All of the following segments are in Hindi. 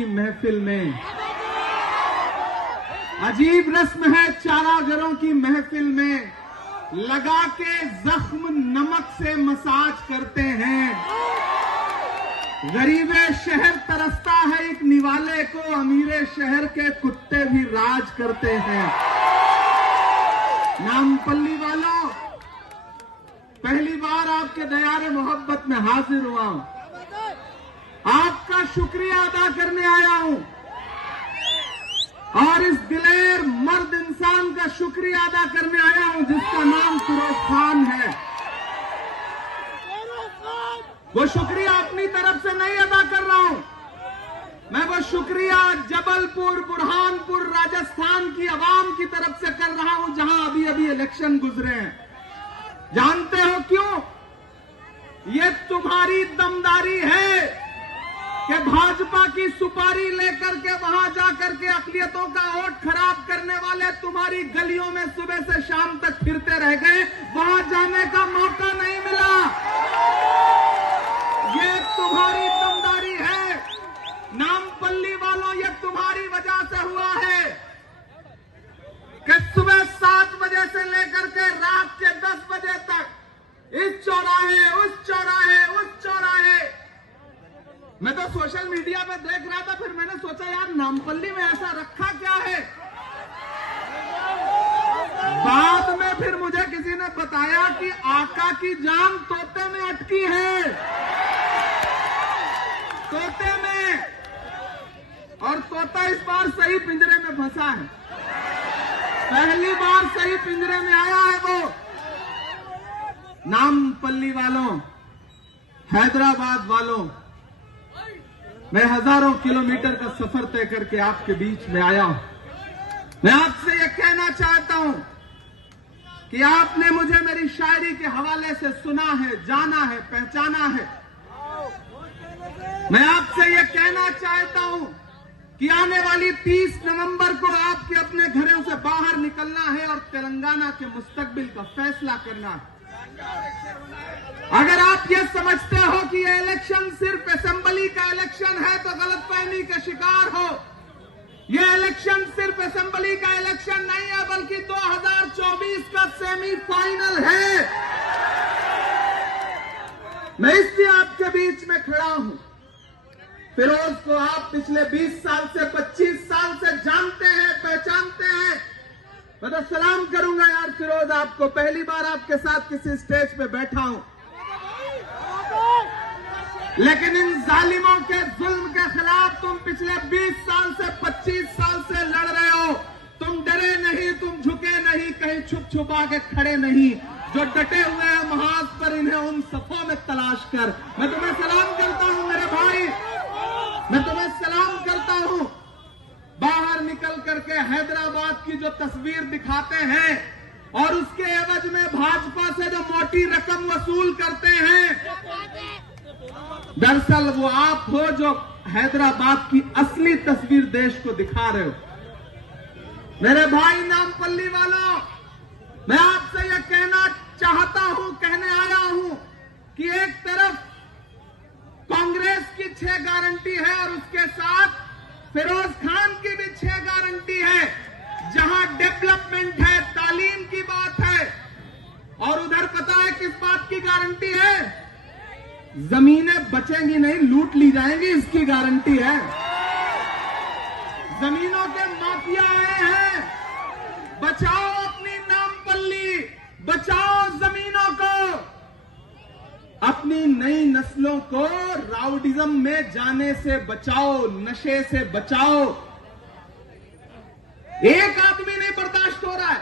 की महफिल में, अजीब रस्म है चारागरों की महफिल में, लगा के जख्म नमक से मसाज करते हैं। गरीबे शहर तरसता है एक निवाले को, अमीरे शहर के कुत्ते भी राज करते हैं। नामपल्ली वालों, पहली बार आपके दयारे मोहब्बत में हाजिर हुआ हूं, आपका शुक्रिया अदा करने आया हूं और इस दिलेर मर्द इंसान का शुक्रिया अदा करने आया हूं जिसका नाम फिरोज खान है। वो शुक्रिया अपनी तरफ से नहीं अदा कर रहा हूं, मैं वो शुक्रिया जबलपुर, बुरहानपुर, राजस्थान की आवाम की तरफ से कर रहा हूं जहां अभी अभी इलेक्शन गुजरे हैं। जानते हो क्यों? ये तुम्हारी दमदारी है कि भाजपा की सुपारी लेकर के वहां जाकर के अक़लियतों का वोट खराब करने वाले तुम्हारी गलियों में सुबह से शाम तक फिरते रह गए, वहां जाने का मौका नहीं मिला। ये तुम्हारी दमदारी है। नामपल्ली वालों, ये तुम्हारी वजह से हुआ है कि सुबह 7 बजे से लेकर के रात के 10 बजे तक इस चौराहे, उस चौराहे, उस चौराहे, मैं तो सोशल मीडिया पे देख रहा था, फिर मैंने सोचा यार नामपल्ली में ऐसा रखा क्या है। बाद में फिर मुझे किसी ने बताया कि आका की जान तोते में अटकी है, तोते में, और तोता इस बार सही पिंजरे में फंसा है, पहली बार सही पिंजरे में आया है वो। नामपल्ली वालों, हैदराबाद वालों, मैं हजारों किलोमीटर का सफर तय करके आपके बीच में आया हूं। मैं आपसे यह कहना चाहता हूं कि आपने मुझे मेरी शायरी के हवाले से सुना है, जाना है, पहचाना है। मैं आपसे यह कहना चाहता हूं कि आने वाली 30 नवंबर को आपके अपने घरों से बाहर निकलना है और तेलंगाना के मुस्तकबिल का फैसला करना है। अगर आप ये समझते हो कि ये इलेक्शन सिर्फ असेंबली का इलेक्शन है तो गलतफहमी का शिकार हो। ये इलेक्शन सिर्फ असेंबली का इलेक्शन नहीं है बल्कि 2024 का सेमीफाइनल है। मैं इसलिए आपके बीच में खड़ा हूं। फिरोज को आप पिछले 20 साल से, 25 साल से जानते हैं, पहचानते हैं। मैं तो सलाम करूंगा यार फिरोज आपको, पहली बार आपके साथ किसी स्टेज पे बैठा हूं, लेकिन इन जालिमों के जुल्म के खिलाफ तुम पिछले 20 साल से, 25 साल से लड़ रहे हो। तुम डरे नहीं, तुम झुके नहीं, कहीं छुप छुपा के खड़े नहीं। जो डटे हुए हैं महाज पर, इन्हें उन सफों में तलाश कर। मैं तुम्हें सलाम करता हूं मेरे भाई, मैं तुम्हें सलाम करता हूं। बाहर निकल करके हैदराबाद की जो तस्वीर दिखाते हैं और उसके एवज में भाजपा से जो मोटी रकम वसूल करते हैं, दरअसल वो आप हो जो हैदराबाद की असली तस्वीर देश को दिखा रहे हो। मेरे भाई नामपल्ली वालों, मैं आपसे यह कहना चाहता हूं, कहने आया हूं कि एक तरफ कांग्रेस की 6 गारंटी है और उसके साथ फिरोज खान की भी 6 गारंटी है, जहां डेवलपमेंट है, तालीम की बात है, और उधर पता है किस बात की गारंटी है? जमीनें बचेंगी नहीं, लूट ली जाएंगी, इसकी गारंटी है। जमीनों के माफिया आए हैं, बचाओ अपनी नामपल्ली, बचाओ जमीनों को, अपनी नई नस्लों को राउडिज्म में जाने से बचाओ, नशे से बचाओ। एक आदमी नहीं बर्दाश्त हो रहा है,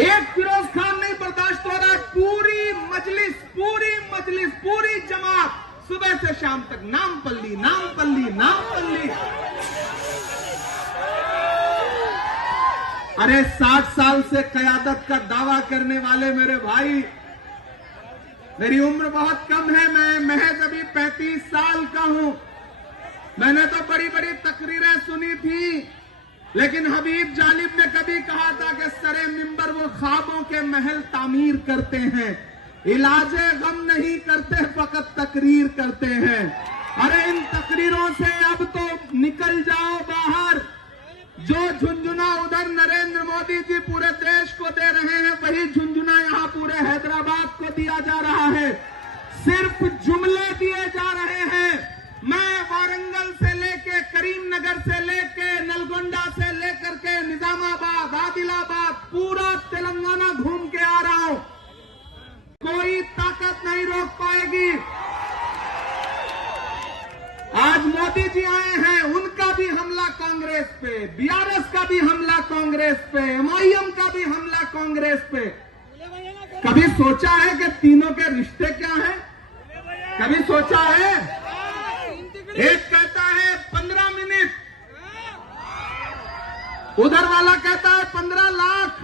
एक फिरोज खान नहीं बर्दाश्त हो रहा है, पूरी मजलिस, पूरी जमात सुबह से शाम तक नामपल्ली, नामपल्ली, नामपल्ली। अरे 60 साल से कयादत का दावा करने वाले मेरे भाई, मेरी उम्र बहुत कम है, मैं महज अभी 35 साल का हूं। मैंने तो बड़ी बड़ी तकरीरें सुनी थी, लेकिन हबीब जालिब ने कभी कहा था कि सरे मिंबर वो ख्वाबों के महल तामीर करते हैं, इलाजे गम नहीं करते, फकत तकरीर करते हैं। अरे इन तकरीरों से अब तो जो झुंझुना उधर नरेंद्र मोदी जी पूरे देश को दे रहे हैं, वही झुंझुना यहाँ पूरे हैदराबाद को दिया जा रहा है। सिर्फ जुमले दिए जा रहे हैं। मैं वारंगल से लेके, करीमनगर से लेके, नलगोंडा से लेकर के निजामाबाद, आदिलाबाद, पूरा तेलंगाना घूम के आ रहा हूं। कोई ताकत नहीं रोक पाएगी। आज मोदी जी आए हैं, उनका भी हमला कांग्रेस पे, बीआरएस का भी हमला कांग्रेस पे, एमआईएम का भी हमला कांग्रेस पे। कभी सोचा है कि तीनों के रिश्ते क्या हैं? कभी सोचा है? एक कहता है 15 मिनट, उधर वाला कहता है 15 लाख,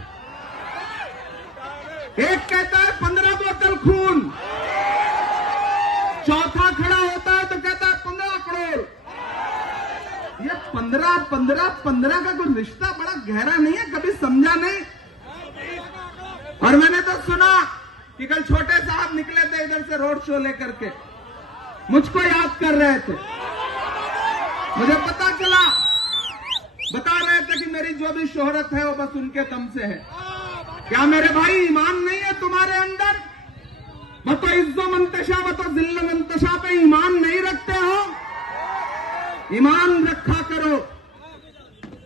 एक कहता है 15 बोतल खून, चौथा खड़ा होता है तो कहता है 15 करोड़। ये 15 का कोई रिश्ता बड़ा गहरा नहीं है? कभी समझा नहीं? और मैंने तो सुना कि कल छोटे साहब निकले थे इधर से रोड शो लेकर के, मुझको याद कर रहे थे। मुझे पता चला, बता रहे थे कि मेरी जो भी शोहरत है वो बस उनके दम से है। क्या मेरे भाई ईमान नहीं है तुम्हारे अंदर? वो तो इज्जो मंतशा, वो तो जिल्ल मंतशा पे ईमान नहीं रखते हो। ईमान रखा करो।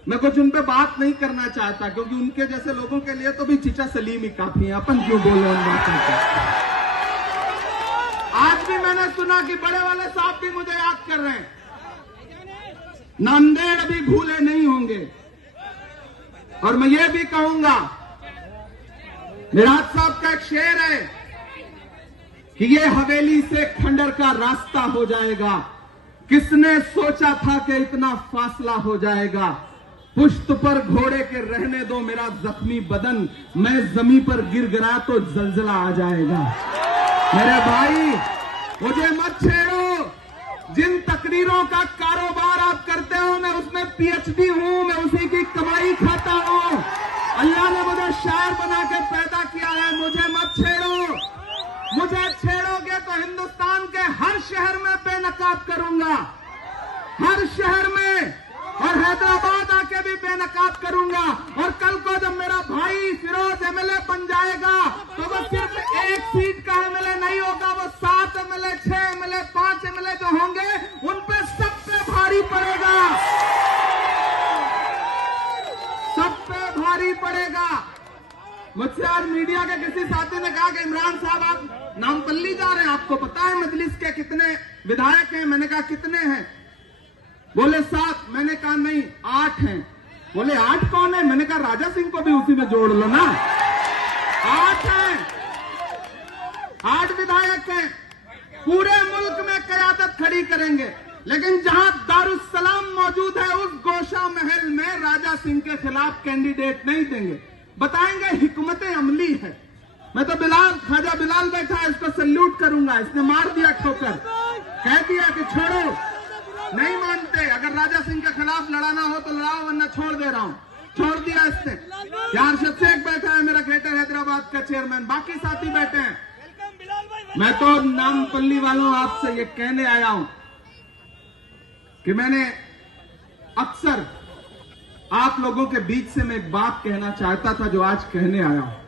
मैं कुछ उन पे बात नहीं करना चाहता, क्योंकि उनके जैसे लोगों के लिए तो भी चीचा सलीम ही काफी है। अपन क्यों बोले उन बातों को? आज भी मैंने सुना कि बड़े वाले साहब भी मुझे याद कर रहे हैं। नांदेड़ अभी भूले नहीं होंगे। और मैं ये भी कहूंगा, मिराज साहब का एक शेर है कि ये हवेली से खंडर का रास्ता हो जाएगा। किसने सोचा था कि इतना फासला हो जाएगा? पुश्त पर घोड़े के रहने दो मेरा जख्मी बदन, मैं जमीन पर गिर गया तो जलजला आ जाएगा। मेरे भाई, मुझे मत छेड़ो। जिन तकरीरों का कारोबार आप करते हो, मैं उसमें पीएचडी हूं, मैं उसी की कमाई खाता हूं। अल्लाह ने मुझे शायर बना के पैदा किया है। मुझे मत छेड़ो। मुझे छेड़ोगे तो हिंदुस्तान के हर शहर में बेनकाब करूंगा, हर शहर में, और हैदराबाद आके भी बेनकाब करूंगा। और कल को जब मेरा भाई फिरोज एमएलए बन जाएगा तो वो सिर्फ एक सीट का एमएलए नहीं होगा, वो 7 एमएलए, 6 एमएलए, 5 एमएलए जो होंगे उन पे सब पे भारी पड़ेगा, सब पे भारी पड़ेगा। मुझसे आज मीडिया के किसी साथी ने कहा कि इमरान साहब आप नामपल्ली जा रहे हैं, आपको पता है मजलिस के कितने विधायक हैं? मैंने कहा कितने हैं? बोले 7। मैंने कहा नहीं 8 हैं। बोले 8 कौन है? मैंने कहा राजा सिंह को भी उसी में जोड़ लो ना। 8 हैं, 8 विधायक हैं। पूरे मुल्क में कयादत खड़ी करेंगे, लेकिन जहां दारुस्सलाम मौजूद है उस गोशा महल में राजा सिंह के खिलाफ कैंडिडेट नहीं देंगे। बताएंगे हिकमत अमली है। मैं तो ख्वाजा बिलाल बैठा है, इसको सल्यूट करूंगा। इसने मार दिया ठोकर, कह दिया कि छोड़ो, नहीं मानते। अगर राजा सिंह के खिलाफ लड़ाना हो तो लड़ाओ, वरना छोड़ दे रहा हूं। छोड़ दिया इसने। यारशद शेख बैठा है, मेरा ग्रेटर हैदराबाद का चेयरमैन, बाकी साथी बैठे हैं। मैं तो नामपल्ली वालों आपसे ये कहने आया हूं कि मैंने अक्सर आप लोगों के बीच से मैं एक बात कहना चाहता था जो आज कहने आया हूं।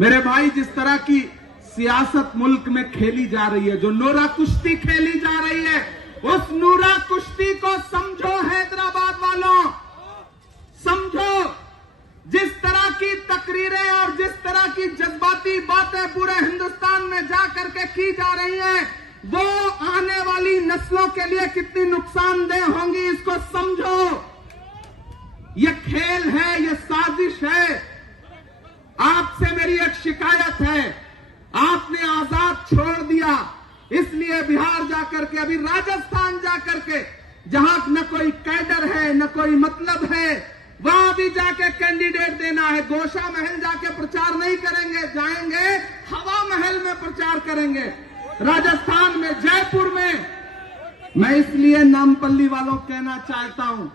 मेरे भाई, जिस तरह की सियासत मुल्क में खेली जा रही है, जो नूरा कुश्ती खेली जा रही है, उस नूरा कुश्ती को समझो हैदराबाद वालों, समझो। जिस तरह की तकरीरें और जिस तरह की जज्बाती बातें पूरे हिंदुस्तान में जा करके की जा रही हैं, वो आने वाली नस्लों के लिए कितनी नुकसानदेह होंगी, इसको समझो। ये खेल है, ये साजिश है। आपसे मेरी एक शिकायत है, आपने आजाद छोड़ दिया, इसलिए बिहार जाकर के, अभी राजस्थान जाकर के, जहां न कोई कैडर है न कोई मतलब है, वहां भी जाके कैंडिडेट देना है। गोशा महल जाके प्रचार नहीं करेंगे, जाएंगे हवा महल में प्रचार करेंगे, राजस्थान में, जयपुर में। मैं इसलिए नामपल्ली वालों कहना चाहता हूं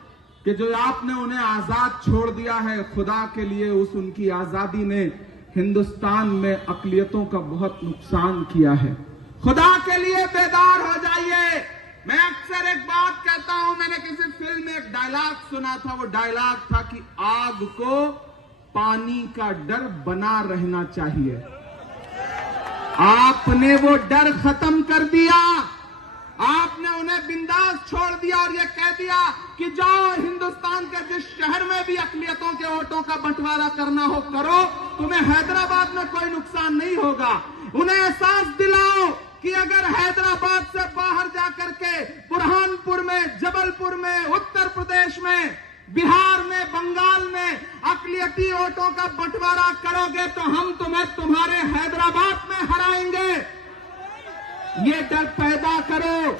कि जो आपने उन्हें आजाद छोड़ दिया है, खुदा के लिए उस उनकी आजादी ने हिंदुस्तान में अकलियतों का बहुत नुकसान किया है। खुदा के लिए बेदार हो जाइए। मैं अक्सर एक बात कहता हूं, मैंने किसी फिल्म में एक डायलॉग डायलॉग सुना था, वो डायलॉग था कि आग को पानी का डर बना रहना चाहिए। आपने वो डर खत्म कर दिया। आपने उन्हें बिंदास छोड़ दिया और ये कह दिया कि जाओ हिंदुस्तान के जिस शहर में भी अकलियतों के वोटों का बंटवारा करना हो करो, तुम्हें हैदराबाद में कोई नुकसान नहीं होगा। उन्हें एहसास दिलाओ कि अगर हैदराबाद से बाहर जाकर के बुरहानपुर में, जबलपुर में, उत्तर प्रदेश में, बिहार में, बंगाल में अकलियती वोटों का बंटवारा करोगे तो हम तुम्हें तुम्हारे हैदराबाद में हराएंगे। ये डर पैदा करो।